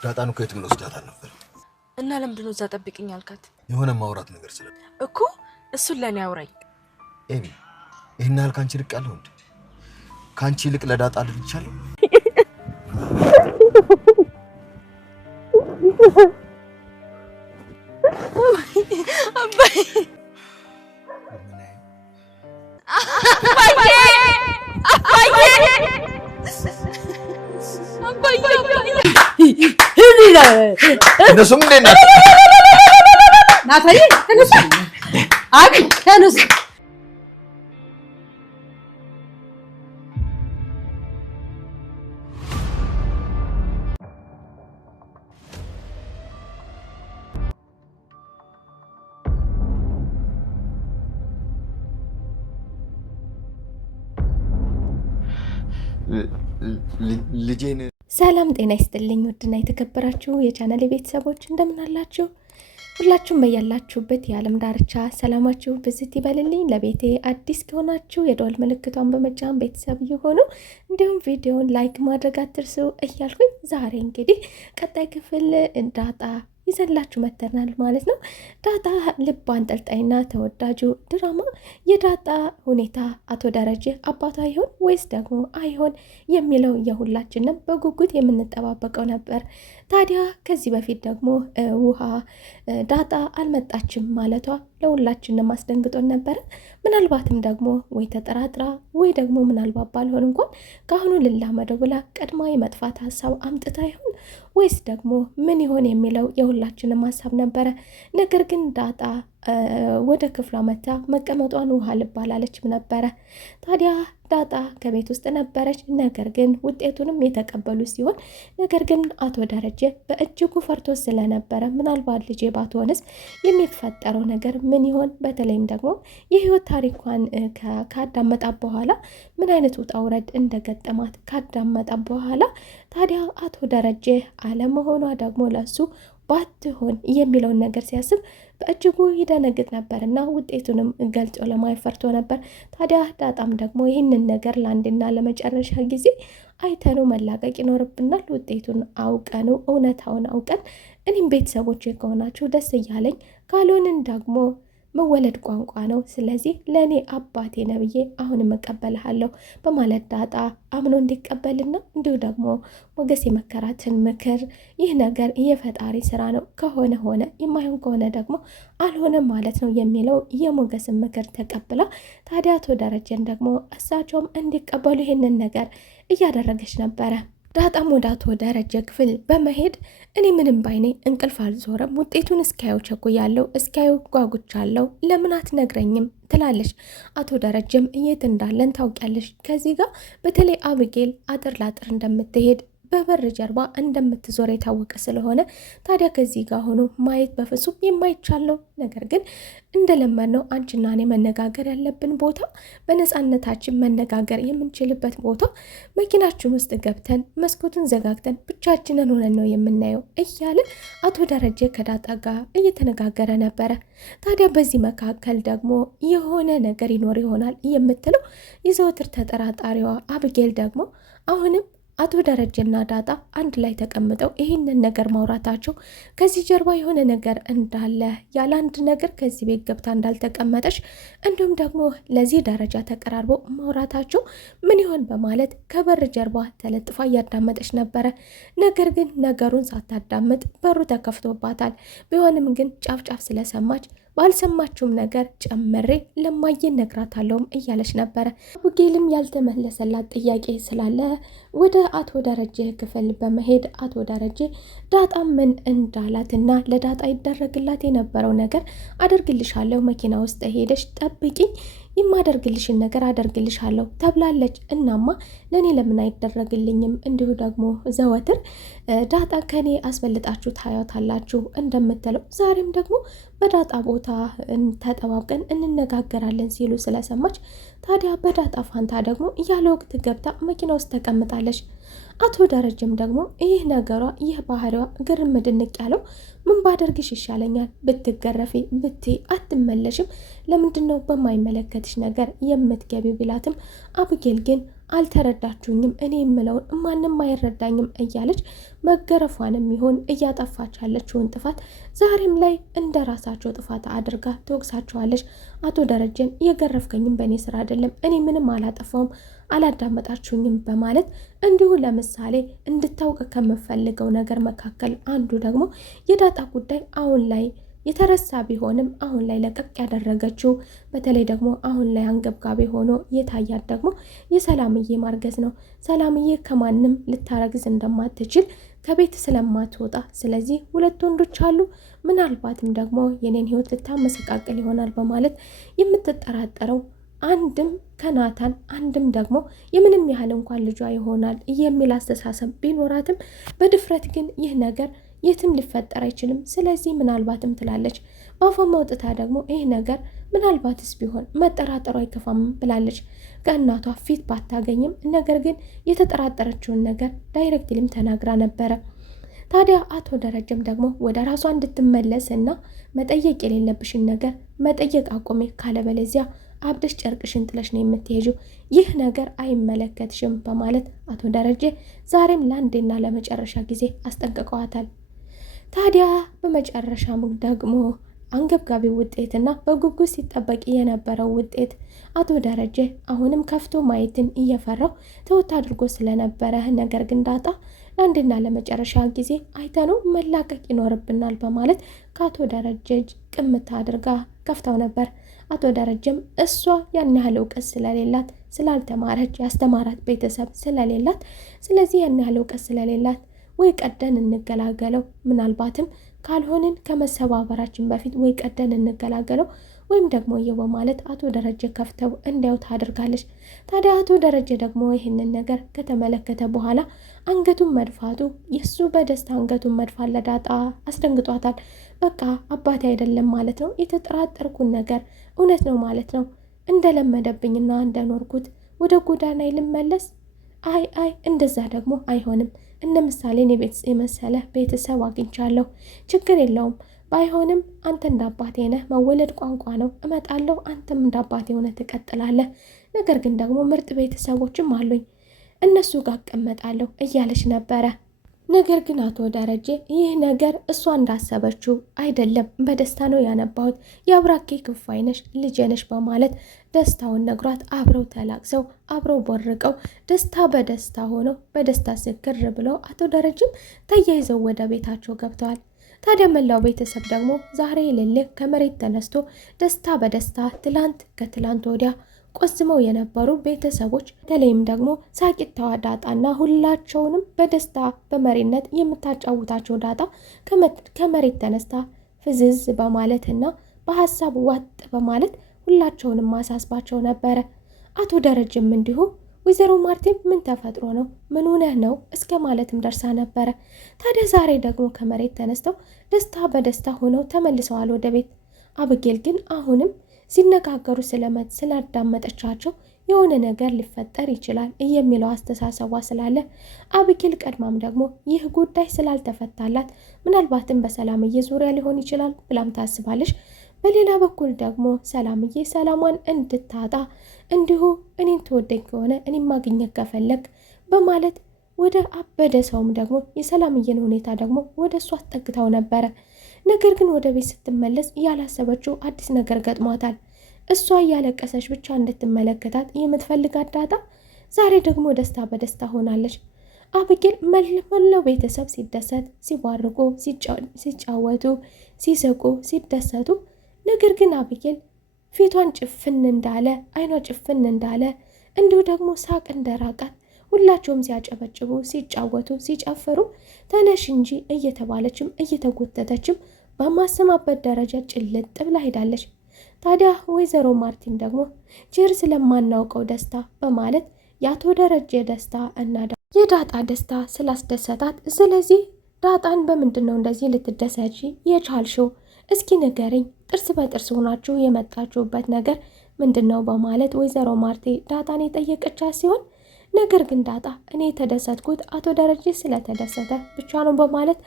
ዳጣን እኮ የትም ልወስዳት ነበር። እና ለምንድነው እዛ ጠብቅኝ አልካት? የሆነ ማውራት ነገር ስለ እኮ እሱን ለኔ አውራኝ። ኤቢ ይሄን ያህል ካንቺ ልቅ ያለው እንዴ? ካንቺ ልቅ ለዳጣ ልልቻለሁ? አባዬ እነሱም እንዴት ናታዬ ተነሳ። አቢ ተነሳ። ልጄን ሰላም ጤና ይስጥልኝ። ውድና የተከበራችሁ የቻናሌ ቤተሰቦች እንደምን አላችሁ? ሁላችሁም በያላችሁበት የዓለም ዳርቻ ሰላማችሁ ብዝት ይበልልኝ። ለቤቴ አዲስ ከሆናችሁ የደወል ምልክቷን በመጫን ቤተሰብ ይሁኑ። እንዲሁም ቪዲዮውን ላይክ ማድረግ አትርሱ እያልኩኝ ዛሬ እንግዲህ ቀጣይ ክፍል ዳጣ ይዘላችሁ መተናል ማለት ነው። ዳጣ ልብ አንጠልጣይና ተወዳጁ ድራማ የዳጣ ሁኔታ አቶ ደረጀ አባቷ ይሆን ወይስ ደግሞ አይሆን የሚለው የሁላችንም በጉጉት የምንጠባበቀው ነበር። ታዲያ ከዚህ በፊት ደግሞ ውሃ ዳጣ አልመጣችም ማለቷ ለሁላችንም አስደንግጦን ነበረ። ምናልባትም ደግሞ ወይ ተጠራጥራ ወይ ደግሞ ምናልባት ባልሆን እንኳን ከአሁኑ ልላመደው ብላ ቀድማ የመጥፋት ሀሳብ አምጥታ ይሆን ወይስ ደግሞ ምን ይሆን የሚለው የሁላችንም ሀሳብ ነበረ። ነገር ግን ዳጣ ወደ ክፍሏ መታ መቀመጧን ውሃ ልብ አላለችም ነበረ። ታዲያ ዳጣ ከቤት ውስጥ ነበረች። ነገር ግን ውጤቱንም የተቀበሉ ሲሆን ነገር ግን አቶ ደረጀ በእጅጉ ፈርቶ ስለነበረ ምናልባት ልጄ ባትሆንስ የሚፈጠረው ነገር ምን ይሆን፣ በተለይም ደግሞ የህይወት ታሪኳን ካዳመጣ በኋላ ምን አይነት ውጣ ውረድ እንደገጠማት ካዳመጣ በኋላ ታዲያ አቶ ደረጀ አለመሆኗ ደግሞ ለሱ ባትሆን የሚለውን ነገር ሲያስብ በእጅጉ ይደነግጥ ነበርና ውጤቱንም ገልጾ ለማየት ፈርቶ ነበር። ታዲያ ዳጣም ደግሞ ይህንን ነገር ለአንድና ለመጨረሻ ጊዜ አይተኑ መላቀቅ ይኖርብናል። ውጤቱን አውቀኑ እውነታውን አውቀን እኔም ቤተሰቦች ከሆናችሁ ደስ እያለኝ ካልሆንን ደግሞ መወለድ ቋንቋ ነው። ስለዚህ ለእኔ አባቴ ነብዬ አሁንም እቀበልሃለሁ በማለት ዳጣ አምኖ እንዲቀበልና እንዲሁ ደግሞ ሞገስ የመከራትን ምክር ይህ ነገር የፈጣሪ ስራ ነው፣ ከሆነ ሆነ፣ የማይሆን ከሆነ ደግሞ አልሆነም ማለት ነው የሚለው የሞገስን ምክር ተቀብላ ታዲያ አቶ ደረጀን ደግሞ እሳቸውም እንዲቀበሉ ይህንን ነገር እያደረገች ነበረ። ዳጣም ወደ አቶ ደረጀ ክፍል በመሄድ እኔ ምንም ባይኔ እንቅልፍ አልዞረም፣ ውጤቱን እስካየው ቸኩያለሁ፣ እስካየው ጓጉቻለሁ፣ ለምን አትነግረኝም ትላለች። አቶ ደረጀም የት እንዳለን ታውቂያለሽ፣ ከዚህ ጋር በተለይ አብጌል አጥር ላጥር እንደምትሄድ በበር ጀርባ እንደምትዞር የታወቀ ስለሆነ ታዲያ ከዚህ ጋር ሆኖ ማየት በፍጹም የማይቻል ነው። ነገር ግን እንደለመድነው አንቺና እኔ መነጋገር ያለብን ቦታ፣ በነፃነታችን መነጋገር የምንችልበት ቦታ መኪናችን ውስጥ ገብተን መስኮቱን ዘጋግተን ብቻችንን ሆነን ነው የምናየው እያለ አቶ ደረጀ ከዳጣ ጋር እየተነጋገረ ነበረ። ታዲያ በዚህ መካከል ደግሞ የሆነ ነገር ይኖር ይሆናል የምትለው የዘወትር ተጠራጣሪዋ አብጌል ደግሞ አሁንም አቶ ደረጀና ዳጣ አንድ ላይ ተቀምጠው ይህንን ነገር ማውራታቸው ከዚህ ጀርባ የሆነ ነገር እንዳለ ያለ አንድ ነገር ከዚህ ቤት ገብታ እንዳልተቀመጠች እንዲሁም ደግሞ ለዚህ ደረጃ ተቀራርቦ ማውራታቸው ምን ይሆን በማለት ከበር ጀርባ ተለጥፋ እያዳመጠች ነበረ። ነገር ግን ነገሩን ሳታዳምጥ በሩ ተከፍቶባታል። ቢሆንም ግን ጫፍ ስለሰማች ባልሰማችሁም ነገር ጨምሬ ለማየ ነግራታለሁም እያለች ነበረ። አቡጌልም ያልተመለሰላት ጥያቄ ስላለ ወደ አቶ ደረጀ ክፍል በመሄድ አቶ ደረጀ ዳጣ ምን እንዳላትና ለዳጣ ይደረግላት የነበረው ነገር አደርግልሻለሁ፣ መኪና ውስጥ ሄደሽ ጠብቂኝ፣ የማደርግልሽን ነገር አደርግልሻለሁ ተብላለች። እናማ ለእኔ ለምን አይደረግልኝም? እንዲሁ ደግሞ ዘወትር ዳጣ ከኔ አስበልጣችሁ ታያታላችሁ እንደምትለው ዛሬም ደግሞ በዳጣ ቦታ ተጠባብቀን እንነጋገራለን ሲሉ ስለሰማች ታዲያ በዳጣ ፋንታ ደግሞ ያለ ወቅት ገብታ መኪና ውስጥ ተቀምጣለች። አቶ ደረጀም ደግሞ ይህ ነገሯ ይህ ባህሪዋ ግርም ድንቅ ያለው ምን ባደርግሽ ይሻለኛል? ብትገረፊ ብትይ አትመለሽም፣ ለምንድነው በማይመለከትሽ ነገር የምትገቢ ቢላትም አብጌል ግን አልተረዳችሁኝም፣ እኔ የምለውን ማንም አይረዳኝም እያለች መገረፏንም ይሁን እያጠፋች ያለችውን ጥፋት ዛሬም ላይ እንደ ራሳቸው ጥፋት አድርጋ ትወቅሳቸዋለች። አቶ ደረጀን የገረፍከኝም በእኔ ስራ አይደለም፣ እኔ ምንም አላጠፋውም፣ አላዳመጣችሁኝም በማለት እንዲሁ ለምሳሌ እንድታውቅ ከምፈልገው ነገር መካከል አንዱ ደግሞ የዳጣ ጉዳይ አሁን ላይ የተረሳ ቢሆንም አሁን ላይ ለቀቅ ያደረገችው በተለይ ደግሞ አሁን ላይ አንገብጋቢ ሆኖ የታያት ደግሞ የሰላምዬ ማርገዝ ነው። ሰላምዬ ከማንም ልታረግዝ እንደማትችል ከቤት ስለማትወጣ፣ ስለዚህ ሁለት ወንዶች አሉ፣ ምናልባትም ደግሞ የኔን ህይወት ልታመሰቃቅል ይሆናል በማለት የምትጠራጠረው አንድም ከናታን አንድም ደግሞ የምንም ያህል እንኳን ልጇ ይሆናል የሚል አስተሳሰብ ቢኖራትም በድፍረት ግን ይህ ነገር የትም ሊፈጠር አይችልም፣ ስለዚህ ምናልባትም ትላለች። በአፏ ማውጥታ ደግሞ ይህ ነገር ምናልባትስ ቢሆን መጠራጠሩ አይከፋም ብላለች። ከእናቷ ፊት ባታገኝም ነገር ግን የተጠራጠረችውን ነገር ዳይሬክትሊም ተናግራ ነበረ። ታዲያ አቶ ደረጀም ደግሞ ወደ ራሷ እንድትመለስ እና መጠየቅ የሌለብሽን ነገር መጠየቅ አቆሜ፣ ካለበለዚያ አብደሽ ጨርቅሽን ጥለሽ ነው የምትሄጂው፣ ይህ ነገር አይመለከትሽም በማለት አቶ ደረጀ ዛሬም ለአንዴና ለመጨረሻ ጊዜ አስጠንቅቀዋታል። ታዲያ በመጨረሻም ደግሞ አንገብጋቢ ውጤትና በጉጉት ሲጠበቅ የነበረው ውጤት አቶ ደረጀ አሁንም ከፍቶ ማየትን እየፈራው ተውት አድርጎ ስለነበረ፣ ነገር ግን ዳጣ ለአንድና ለመጨረሻ ጊዜ አይተነው መላቀቅ ይኖርብናል በማለት ከአቶ ደረጀ ቅምታ አድርጋ ከፍተው ነበር። አቶ ደረጀም እሷ ያን ያህል እውቀት ስለሌላት ስላልተማረች ያስተማራት ቤተሰብ ስለሌላት፣ ስለዚህ ያን ያህል እውቀት ስለሌላት ወይ ቀደን እንገላገለው፣ ምናልባትም ካልሆንን ከመሰባበራችን በፊት ወይ ቀደን እንገላገለው ወይም ደግሞ ይህ በማለት አቶ ደረጀ ከፍተው እንዲያው ታደርጋለች። ታዲያ አቶ ደረጀ ደግሞ ይህንን ነገር ከተመለከተ በኋላ አንገቱን መድፋቱ የሱ በደስታ አንገቱን መድፋት ለዳጣ አስደንግጧታል። በቃ አባቴ አይደለም ማለት ነው፣ የተጠራጠርኩን ነገር እውነት ነው ማለት ነው፣ እንደለመደብኝና እንደኖርኩት ወደ ጎዳና ልመለስ? አይ እንደዛ ደግሞ አይሆንም፣ እነ ምሳሌን የመሰለ ቤተሰብ አግኝቻለሁ፣ ችግር የለውም፣ ባይሆንም አንተ እንዳባቴ ነህ፣ መወለድ ቋንቋ ነው፣ እመጣለሁ፣ አንተም እንዳባቴ ሆነ ትቀጥላለህ፣ ነገር ግን ደግሞ ምርጥ ቤተሰቦችም አሉኝ፣ እነሱ ጋር እቀመጣለሁ እያለች ነበረ። ነገር ግን አቶ ደረጀ ይህ ነገር እሷ እንዳሰበችው አይደለም፣ በደስታ ነው ያነባሁት፣ የአብራኬ ክፋይ ነሽ፣ ልጄ ነሽ በማለት ደስታውን ነግሯት አብረው ተላቅሰው አብረው ቦርቀው ደስታ በደስታ ሆነው በደስታ ስክር ብለው አቶ ደረጀም ተያይዘው ወደ ቤታቸው ገብተዋል። ታዲያ መላው ቤተሰብ ደግሞ ዛሬ ልልህ ከመሬት ተነስቶ ደስታ በደስታ ትላንት ከትላንት ወዲያ ቆዝመው የነበሩ ቤተሰቦች በተለይም ደግሞ ሳቂታዋ ዳጣና ሁላቸውንም በደስታ በመሪነት የምታጫውታቸው ዳጣ ከመሬት ተነስታ ፍዝዝ በማለትና በሀሳብ ዋጥ በማለት ሁላቸውንም ማሳስባቸው ነበረ። አቶ ደረጀም እንዲሁ ወይዘሮ ማርቲን ምን ተፈጥሮ ነው? ምን ሆነህ ነው? እስከ ማለትም ደርሳ ነበረ። ታዲያ ዛሬ ደግሞ ከመሬት ተነስተው ደስታ በደስታ ሆነው ተመልሰዋል ወደ ቤት። አብጌል ግን አሁንም ሲነጋገሩ ስላዳመጠቻቸው የሆነ ነገር ሊፈጠር ይችላል የሚለው አስተሳሰቧ ስላለ አብጌል ቀድማም ደግሞ ይህ ጉዳይ ስላልተፈታላት ምናልባትም በሰላምዬ ዙሪያ ሊሆን ይችላል ብላም ታስባለች። በሌላ በኩል ደግሞ ሰላምዬ ሰላሟን እንድታጣ እንዲሁ እኔን ትወደኝ ከሆነ እኔም ማግኘት ከፈለግ በማለት ወደ አበደ ሰውም ደግሞ የሰላምዬን ሁኔታ ደግሞ ወደ እሷ አስጠግታው ነበረ። ነገር ግን ወደ ቤት ስትመለስ ያላሰበችው አዲስ ነገር ገጥሟታል። እሷ እያለቀሰች ብቻ እንድትመለከታት የምትፈልጋት ዳጣ ዛሬ ደግሞ ደስታ በደስታ ሆናለች። አብጌል መላው ቤተሰብ ሲደሰት፣ ሲባርቁ፣ ሲጫወቱ፣ ሲስቁ፣ ሲደሰቱ፣ ነገር ግን አብጌል ፊቷን ጭፍን እንዳለ አይኗ ጭፍን እንዳለ እንዲሁ ደግሞ ሳቅ እንደራቃት ሁላቸውም ሲያጨበጭቡ፣ ሲጫወቱ፣ ሲጨፍሩ ተነሽ እንጂ እየተባለችም እየተጎተተችም በማሰማበት ደረጃ ጭልጥ ብላ ሄዳለች። ታዲያ ወይዘሮ ማርቲን ደግሞ ችር ስለማናውቀው ደስታ በማለት የአቶ ደረጀ ደስታ እና የዳጣ ደስታ ስላስደሰታት፣ ስለዚህ ዳጣን በምንድን ነው እንደዚህ ልትደሰች የቻልሽው? እስኪ ንገረኝ፣ ጥርስ በጥርስ ሆናችሁ የመጣችሁበት ነገር ምንድን ነው? በማለት ወይዘሮ ማርቲ ዳጣን የጠየቀቻት ሲሆን ነገር ግን ዳጣ እኔ የተደሰትኩት አቶ ደረጀ ስለተደሰተ ብቻ ነው በማለት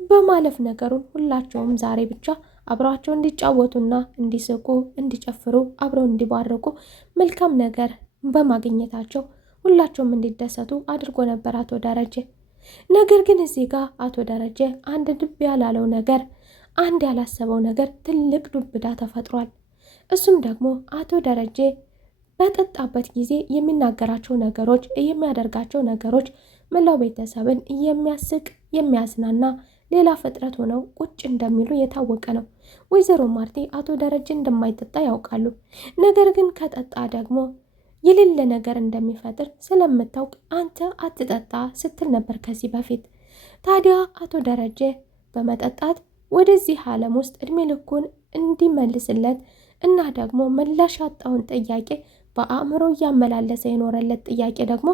በማለፍ ነገሩን ሁላቸውም ዛሬ ብቻ አብረዋቸው እንዲጫወቱና እንዲስቁ፣ እንዲጨፍሩ፣ አብረው እንዲባርቁ መልካም ነገር በማግኘታቸው ሁላቸውም እንዲደሰቱ አድርጎ ነበር አቶ ደረጀ። ነገር ግን እዚህ ጋር አቶ ደረጀ አንድ ድብ ያላለው ነገር፣ አንድ ያላሰበው ነገር ትልቅ ዱብዳ ተፈጥሯል። እሱም ደግሞ አቶ ደረጀ በጠጣበት ጊዜ የሚናገራቸው ነገሮች፣ የሚያደርጋቸው ነገሮች መላው ቤተሰብን የሚያስቅ የሚያዝናና ሌላ ፍጥረት ሆነው ቁጭ እንደሚሉ የታወቀ ነው። ወይዘሮ ማርቲ አቶ ደረጀ እንደማይጠጣ ያውቃሉ። ነገር ግን ከጠጣ ደግሞ የሌለ ነገር እንደሚፈጥር ስለምታውቅ አንተ አትጠጣ ስትል ነበር ከዚህ በፊት። ታዲያ አቶ ደረጀ በመጠጣት ወደዚህ ዓለም ውስጥ እድሜ ልኩን እንዲመልስለት እና ደግሞ ምላሽ ያጣውን ጥያቄ በአእምሮ እያመላለሰ የኖረለት ጥያቄ ደግሞ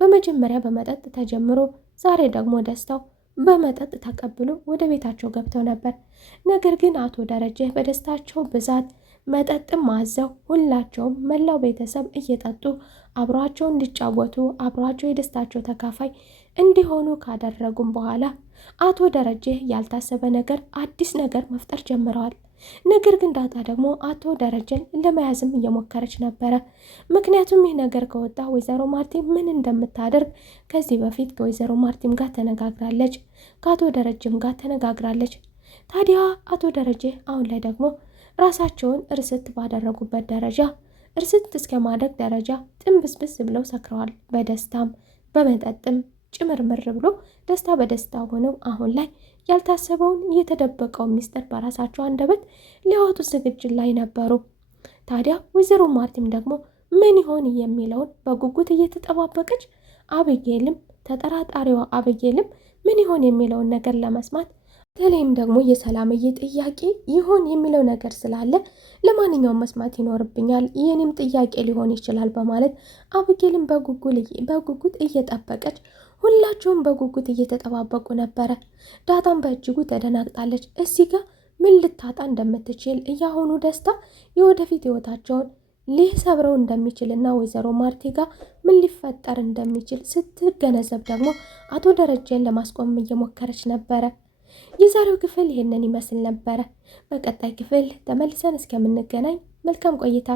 በመጀመሪያ በመጠጥ ተጀምሮ ዛሬ ደግሞ ደስታው በመጠጥ ተቀብሎ ወደ ቤታቸው ገብተው ነበር። ነገር ግን አቶ ደረጀ በደስታቸው ብዛት መጠጥም አዘው ሁላቸውም መላው ቤተሰብ እየጠጡ አብሯቸው እንዲጫወቱ አብሯቸው የደስታቸው ተካፋይ እንዲሆኑ ካደረጉም በኋላ አቶ ደረጀ ያልታሰበ ነገር አዲስ ነገር መፍጠር ጀምረዋል። ነገር ግን ዳጣ ደግሞ አቶ ደረጀን ለመያዝም እየሞከረች ነበረ። ምክንያቱም ይህ ነገር ከወጣ ወይዘሮ ማርቲ ምን እንደምታደርግ ከዚህ በፊት ከወይዘሮ ማርቲም ጋር ተነጋግራለች፣ ከአቶ ደረጀም ጋር ተነጋግራለች። ታዲያ አቶ ደረጀ አሁን ላይ ደግሞ ራሳቸውን እርስት ባደረጉበት ደረጃ እርስት እስከ ማደግ ደረጃ ጥንብስብስ ብለው ሰክረዋል። በደስታም በመጠጥም ጭምርምር ብሎ ደስታ በደስታ ሆነው አሁን ላይ ያልታሰበውን የተደበቀውን ሚስጥር በራሳቸው አንደበት ሊያወጡ ዝግጅት ላይ ነበሩ። ታዲያ ወይዘሮ ማርቲም ደግሞ ምን ይሆን የሚለውን በጉጉት እየተጠባበቀች፣ አብጌልም ተጠራጣሪዋ አብጌልም ምን ይሆን የሚለውን ነገር ለመስማት በተለይም ደግሞ የሰላምዬ ጥያቄ ይሆን የሚለው ነገር ስላለ ለማንኛውም መስማት ይኖርብኛል፣ የኔም ጥያቄ ሊሆን ይችላል በማለት አብጌልም በጉጉት እየጠበቀች፣ ሁላቸውም በጉጉት እየተጠባበቁ ነበረ። ዳጣም በእጅጉ ተደናግጣለች። እዚህ ጋር ምን ልታጣ እንደምትችል እያሁኑ ደስታ የወደፊት ህይወታቸውን ሊሰብረው እንደሚችልና ወይዘሮ ማርቲ ጋር ምን ሊፈጠር እንደሚችል ስትገነዘብ ደግሞ አቶ ደረጀን ለማስቆም እየሞከረች ነበረ። የዛሬው ክፍል ይህንን ይመስል ነበረ። በቀጣይ ክፍል ተመልሰን እስከምንገናኝ መልካም ቆይታ